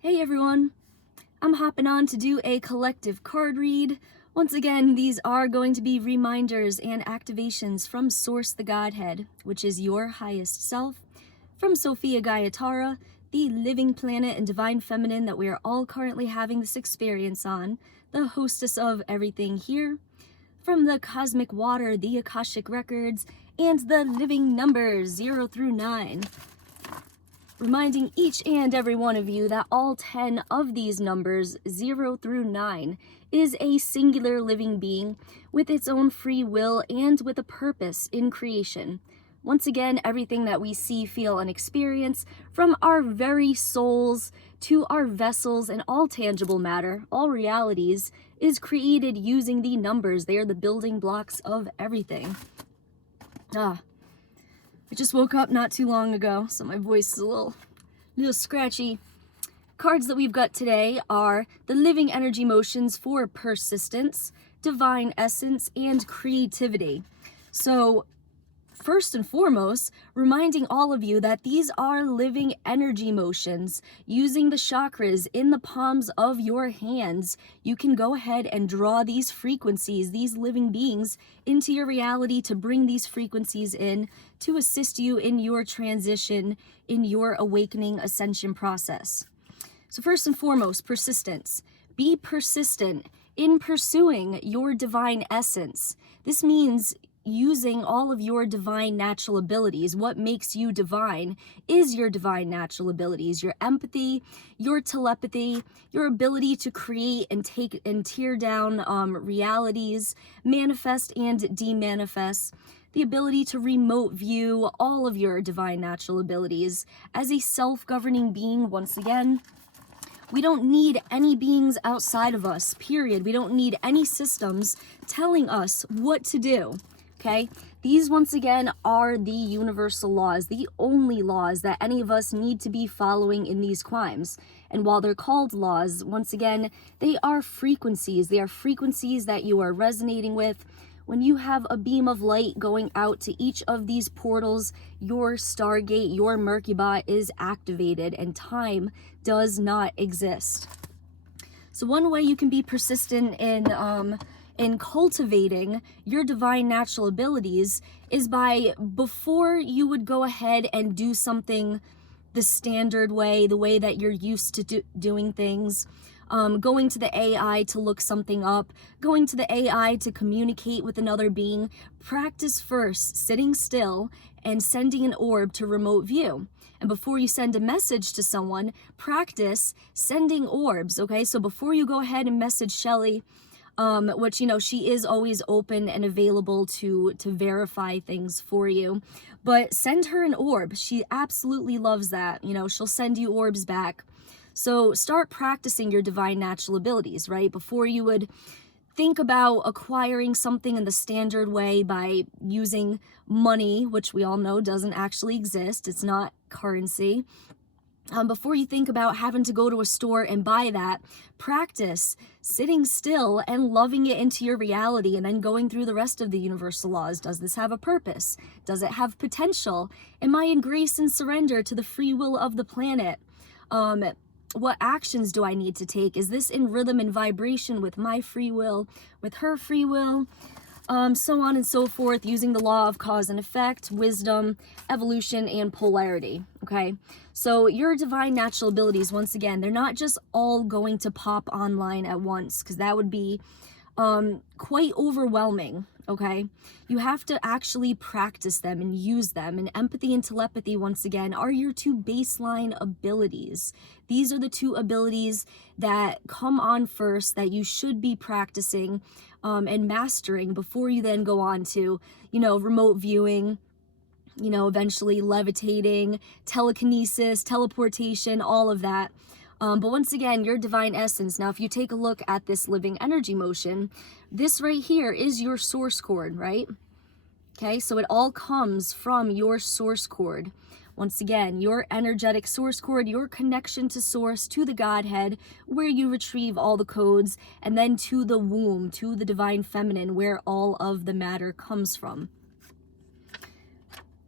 Hey everyone, I'm hopping on to do a collective card read. Once again, these are going to be reminders and activations from Source the Godhead, which is your highest self, from Sophia Gayatara, the living planet and divine feminine that we are all currently having this experience on, the hostess of everything here, from the cosmic water, the Akashic records, and the living numbers 0 through 9. Reminding each and every one of you that all 10 of these numbers, 0 through 9, is a singular living being with its own free will and with a purpose in creation. Once again, everything that we see, feel, and experience, from our very souls to our vessels and all tangible matter, all realities, is created using the numbers. They are the building blocks of everything. I just woke up not too long ago, so my voice is a little scratchy. Cards that we've got today are the living energy motions for persistence, divine essence, and creativity. So first and foremost, reminding all of you that these are living energy motions. Using the chakras in the palms of your hands, you can go ahead and draw these frequencies, these living beings, into your reality to bring these frequencies in to assist you in your transition, in your awakening ascension process. So first and foremost, persistence. Be persistent in pursuing your divine essence. This means using all of your divine natural abilities. What makes you divine is your divine natural abilities, your empathy, your telepathy, your ability to create and take and tear down realities, manifest and demanifest, the ability to remote view, all of your divine natural abilities. As a self-governing being, once again, we don't need any beings outside of us, period. We don't need any systems telling us what to do. Okay, these once again are the universal laws, the only laws that any of us need to be following in these climbs. And while they're called laws, once again, they are frequencies. They are frequencies that you are resonating with. When you have a beam of light going out to each of these portals, your Stargate, your Merkaba is activated and time does not exist. So one way you can be persistent in cultivating your divine natural abilities is by, before you would go ahead and do something the standard way, the way that you're used to doing things, going to the AI to look something up, going to the AI to communicate with another being, practice first sitting still and sending an orb to remote view. And before you send a message to someone, practice sending orbs, okay? So before you go ahead and message Shelly, which, she is always open and available to verify things for you, but send her an orb. She absolutely loves that. She'll send you orbs back. So start practicing your divine natural abilities, right? Before you would think about acquiring something in the standard way by using money, which we all know doesn't actually exist. It's not currency. Before you think about having to go to a store and buy that, practice sitting still and loving it into your reality and then going through the rest of the universal laws. Does this have a purpose? Does it have potential? Am I in grace and surrender to the free will of the planet? What actions do I need to take? Is this in rhythm and vibration with my free will, with her free will? So on and so forth, using the law of cause and effect, wisdom, evolution, and polarity, okay? So your divine natural abilities, once again, they're not just all going to pop online at once, because that would be quite overwhelming, okay? You have to actually practice them and use them. And empathy and telepathy, once again, are your two baseline abilities. These are the two abilities that come on first that you should be practicing and mastering before you then go on to, remote viewing, eventually levitating, telekinesis, teleportation, all of that. But once again, your divine essence. Now, if you take a look at this living energy motion, this right here is your source cord, right? Okay, so it all comes from your source cord. Once again, your energetic source cord, your connection to source, to the Godhead, where you retrieve all the codes, and then to the womb, to the divine feminine, where all of the matter comes from.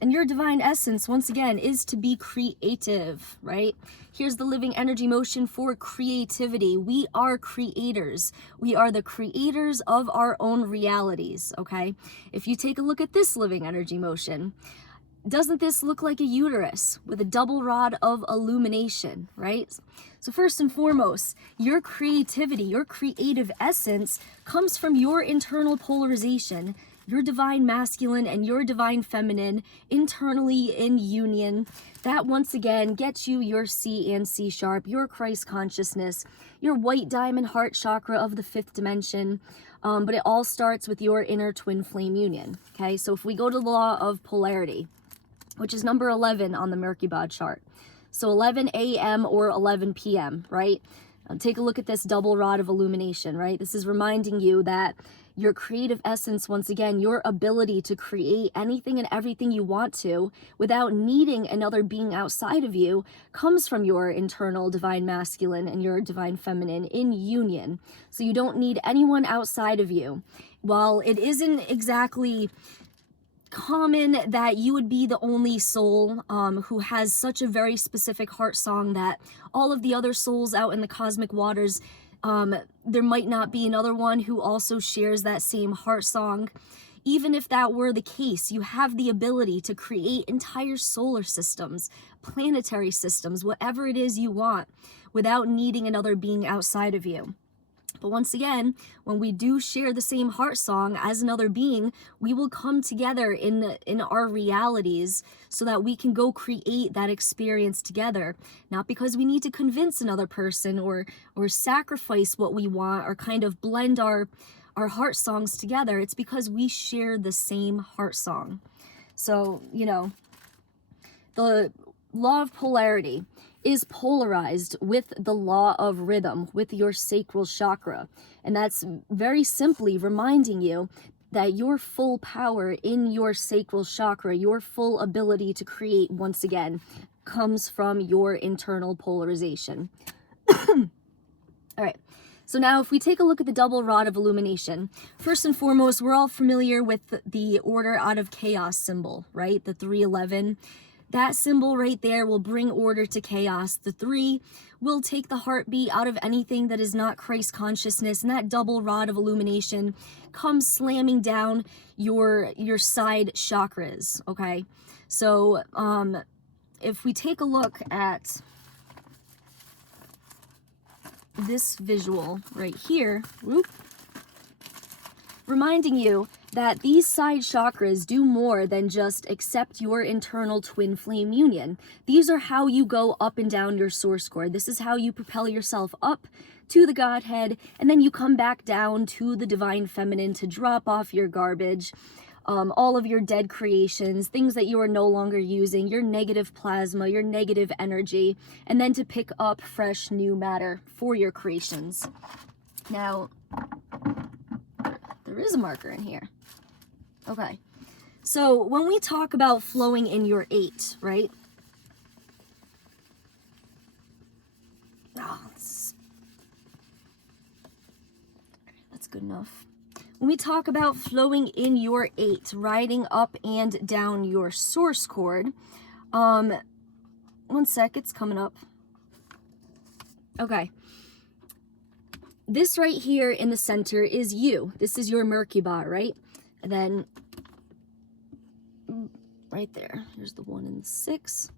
And your divine essence, once again, is to be creative, right? Here's the living energy motion for creativity. We are creators. We are the creators of our own realities, okay? If you take a look at this living energy motion, doesn't this look like a uterus with a double rod of illumination, right? So first and foremost, your creativity, your creative essence comes from your internal polarization, your divine masculine and your divine feminine internally in union. That once again gets you your C and C sharp, your Christ consciousness, your white diamond heart chakra of the 5th dimension. But it all starts with your inner twin flame union. Okay, so if we go to the law of polarity, which is number 11 on the Merkaba chart. So 11 a.m. or 11 p.m., right? Take a look at this double rod of illumination, right? This is reminding you that your creative essence, once again, your ability to create anything and everything you want to without needing another being outside of you, comes from your internal divine masculine and your divine feminine in union. So you don't need anyone outside of you. While it isn't exactly common that you would be the only soul who has such a very specific heart song that all of the other souls out in the cosmic waters, there might not be another one who also shares that same heart song. Even if that were the case, you have the ability to create entire solar systems, planetary systems, whatever it is you want, without needing another being outside of you. But once again, when we do share the same heart song as another being, we will come together in our realities so that we can go create that experience together. Not because we need to convince another person or sacrifice what we want or kind of blend our heart songs together. It's because we share the same heart song. So, you know, the law of polarity is polarized with the law of rhythm, with your sacral chakra. And that's very simply reminding you that your full power in your sacral chakra, your full ability to create, once again, comes from your internal polarization. All right. So now if we take a look at the double rod of illumination, first and foremost, we're all familiar with the order out of chaos symbol, right? The 311. That symbol right there will bring order to chaos. The 3 will take the heartbeat out of anything that is not Christ consciousness, and that double rod of illumination comes slamming down your side chakras, okay? So if we take a look at this visual right here, whoop, reminding you that these side chakras do more than just accept your internal twin flame union. These are how you go up and down your source cord. This is how you propel yourself up to the Godhead, and then you come back down to the divine feminine to drop off your garbage, all of your dead creations, things that you are no longer using, your negative plasma, your negative energy, and then to pick up fresh new matter for your creations. Now, there is a marker in here. Okay, so when we talk about flowing in your 8, right? Oh, that's good enough. When we talk about flowing in your 8, riding up and down your source cord, one sec, it's coming up. Okay. This right here in the center is you. This is your Merkaba, right? And then right there, here's the 1 and the 6,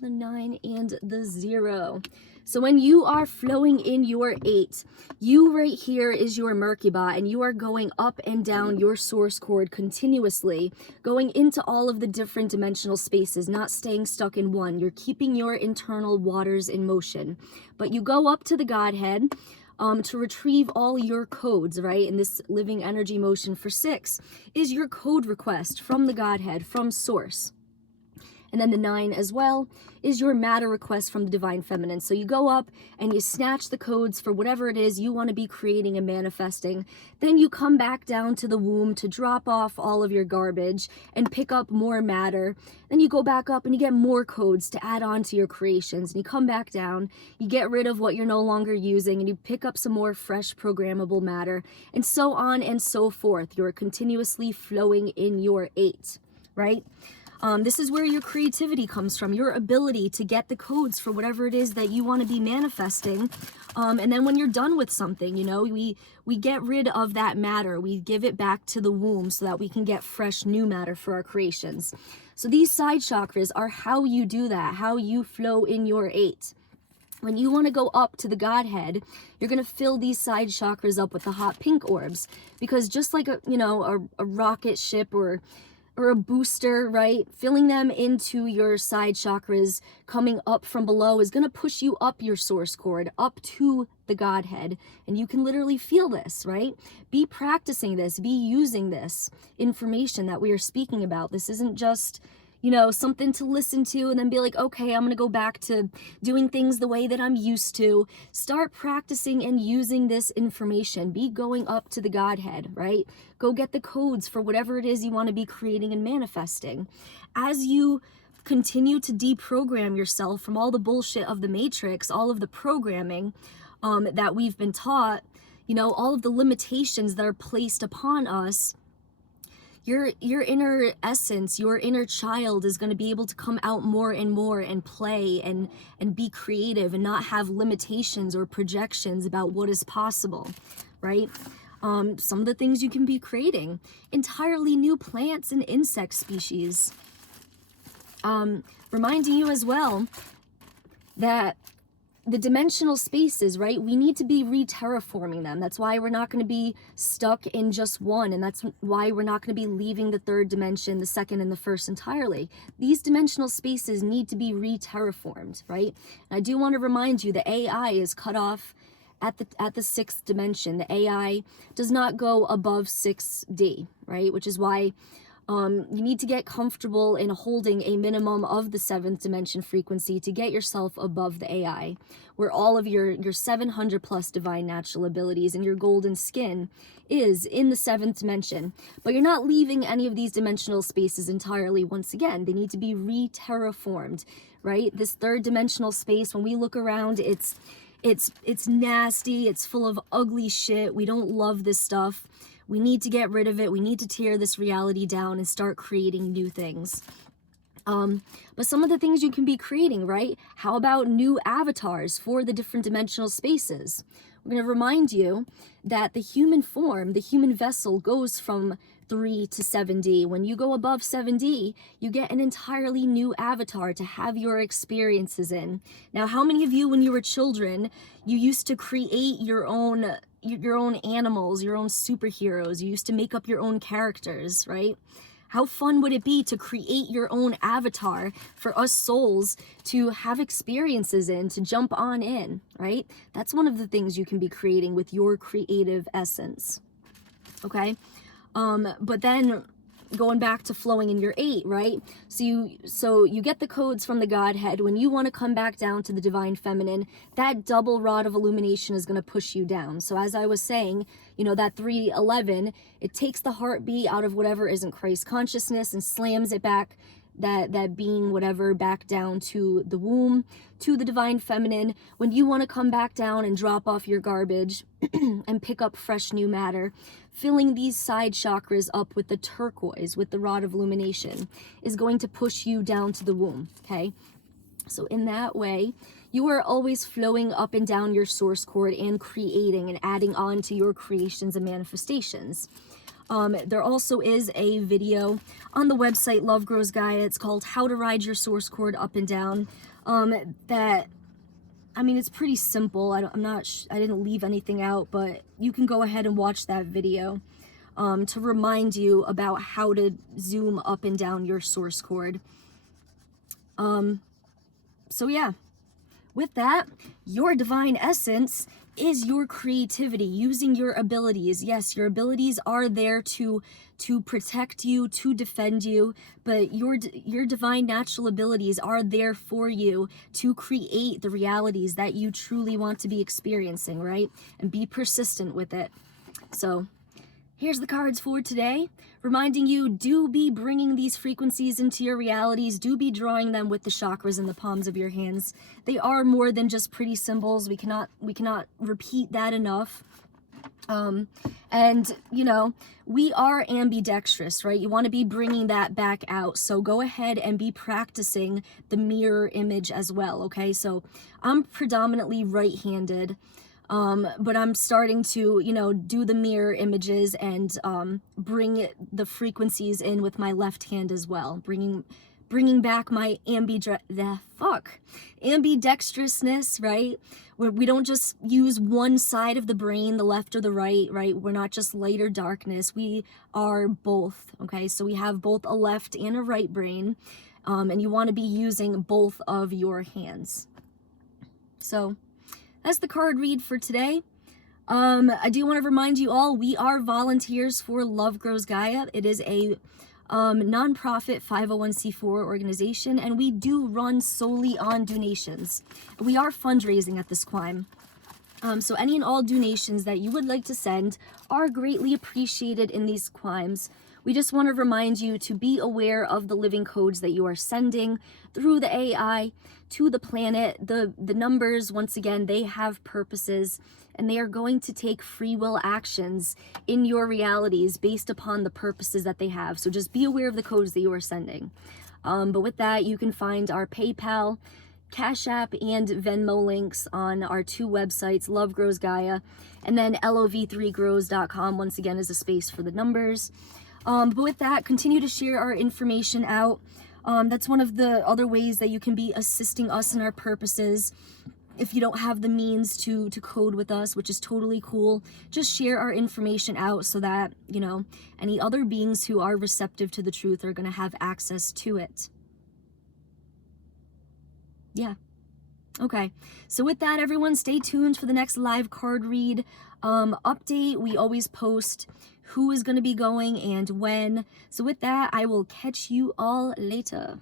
the 9 and the 0. So when you are flowing in your 8, you right here is your Merkaba, and you are going up and down your source cord continuously, going into all of the different dimensional spaces, not staying stuck in one. You're keeping your internal waters in motion. But you go up to the Godhead, to retrieve all your codes, right? And this living energy motion for 6 is your code request from the Godhead, from Source. And then the 9 as well is your matter request from the divine feminine. So you go up and you snatch the codes for whatever it is you want to be creating and manifesting. Then you come back down to the womb to drop off all of your garbage and pick up more matter. Then you go back up and you get more codes to add on to your creations. And you come back down, you get rid of what you're no longer using, and you pick up some more fresh programmable matter, and so on and so forth. You're continuously flowing in your 8. Right? This is where your creativity comes from, your ability to get the codes for whatever it is that you want to be manifesting. And then when you're done with something, you know, we get rid of that matter. We give it back to the womb so that we can get fresh new matter for our creations. So these side chakras are how you do that, how you flow in your 8. When you want to go up to the Godhead, you're going to fill these side chakras up with the hot pink orbs, because just like a rocket ship or a booster, right? Filling them into your side chakras, coming up from below, is going to push you up your source cord, up to the Godhead. And you can literally feel this, right? Be practicing this, be using this information that we are speaking about. This isn't just, you know, something to listen to and then be like, okay, I'm going to go back to doing things the way that I'm used to. Start practicing and using this information. Be going up to the Godhead, right? Go get the codes for whatever it is you want to be creating and manifesting. As you continue to deprogram yourself from all the bullshit of the matrix, all of the programming that we've been taught, you know, all of the limitations that are placed upon us, your inner essence, your inner child is going to be able to come out more and more and play and be creative and not have limitations or projections about what is possible, right? Some of the things you can be creating, entirely new plants and insect species. Reminding you as well that the dimensional spaces, right? We need to be re-terraforming them. That's why we're not going to be stuck in just one. And that's why we're not going to be leaving the third dimension, the second and the first entirely. These dimensional spaces need to be re-terraformed, right? And I do want to remind you the AI is cut off at the 6th dimension. The AI does not go above 6D, right? Which is why you need to get comfortable in holding a minimum of the 7th dimension frequency to get yourself above the AI, where all of your 700 plus divine natural abilities and your golden skin is in the 7th dimension. But you're not leaving any of these dimensional spaces entirely. Once again, they need to be re-terraformed, right? This 3rd dimensional space, when we look around, it's nasty, it's full of ugly shit. We don't love this stuff. We need to get rid of it. We need to tear this reality down and start creating new things. But some of the things you can be creating, right? How about new avatars for the different dimensional spaces? I'm going to remind you that the human form, the human vessel, goes from 3 to 7D. When you go above 7D, you get an entirely new avatar to have your experiences in. Now, how many of you, when you were children, you used to create your own animals, your own superheroes? You used to make up your own characters, right? How fun would it be to create your own avatar for us souls to have experiences in, to jump on in, right? That's one of the things you can be creating with your creative essence, okay? But then going back to flowing in your 8, right? So you get the codes from the Godhead. When you want to come back down to the divine feminine, that double rod of illumination is going to push you down. So as I was saying, you know, that 311, it takes the heartbeat out of whatever isn't Christ consciousness and slams it back, that being whatever, back down to the womb, to the divine feminine. When you want to come back down and drop off your garbage and pick up fresh new matter, filling these side chakras up with the turquoise, with the rod of illumination, is going to push you down to the womb, okay? So in that way, you are always flowing up and down your source cord and creating and adding on to your creations and manifestations. There also is a video on the website Love Grows Gaia. It's called How to Ride Your Source Cord Up and Down. I mean, it's pretty simple. I didn't leave anything out, but you can go ahead and watch that video to remind you about how to zoom up and down your source cord. So yeah, with that, your divine essence is your creativity, using your abilities. Yes, your abilities are there to protect you, to defend you, but your divine natural abilities are there for you to create the realities that you truly want to be experiencing, right? And be persistent with it. So here's the cards for today, reminding you, do be bringing these frequencies into your realities. Do be drawing them with the chakras in the palms of your hands. They are more than just pretty symbols. We cannot repeat that enough. And, you know, we are ambidextrous, right? You want to be bringing that back out. So go ahead and be practicing the mirror image as well, okay? So I'm predominantly right-handed, but I'm starting to, you know, do the mirror images and bring the frequencies in with my left hand as well, bringing back my ambidextrousness, right? Where we don't just use one side of the brain, the left or the right, right? We're not just light or darkness. We are both, okay? So we have both a left and a right brain, and you want to be using both of your hands. So that's the card read for today. I do want to remind you all, we are volunteers for Love Grows Gaia. It is a nonprofit 501c4 organization, and we do run solely on donations. We are fundraising at this climb. So any and all donations that you would like to send are greatly appreciated in these climbs. We just want to remind you to be aware of the living codes that you are sending through the AI to the planet. The numbers, once again, they have purposes, and they are going to take free will actions in your realities based upon the purposes that they have. So just be aware of the codes that you are sending. But with that, you can find our PayPal, Cash App, and Venmo links on our 2 websites, Love Grows Gaia, and then lov3grows.com, once again, is a space for the numbers. But with that, continue to share our information out. That's one of the other ways that you can be assisting us in our purposes. If you don't have the means to code with us, which is totally cool, just share our information out so that, you know, any other beings who are receptive to the truth are going to have access to it. Yeah. Okay. So with that, everyone, stay tuned for the next live card read update. We always post who is going to be going and when. So with that, I will catch you all later.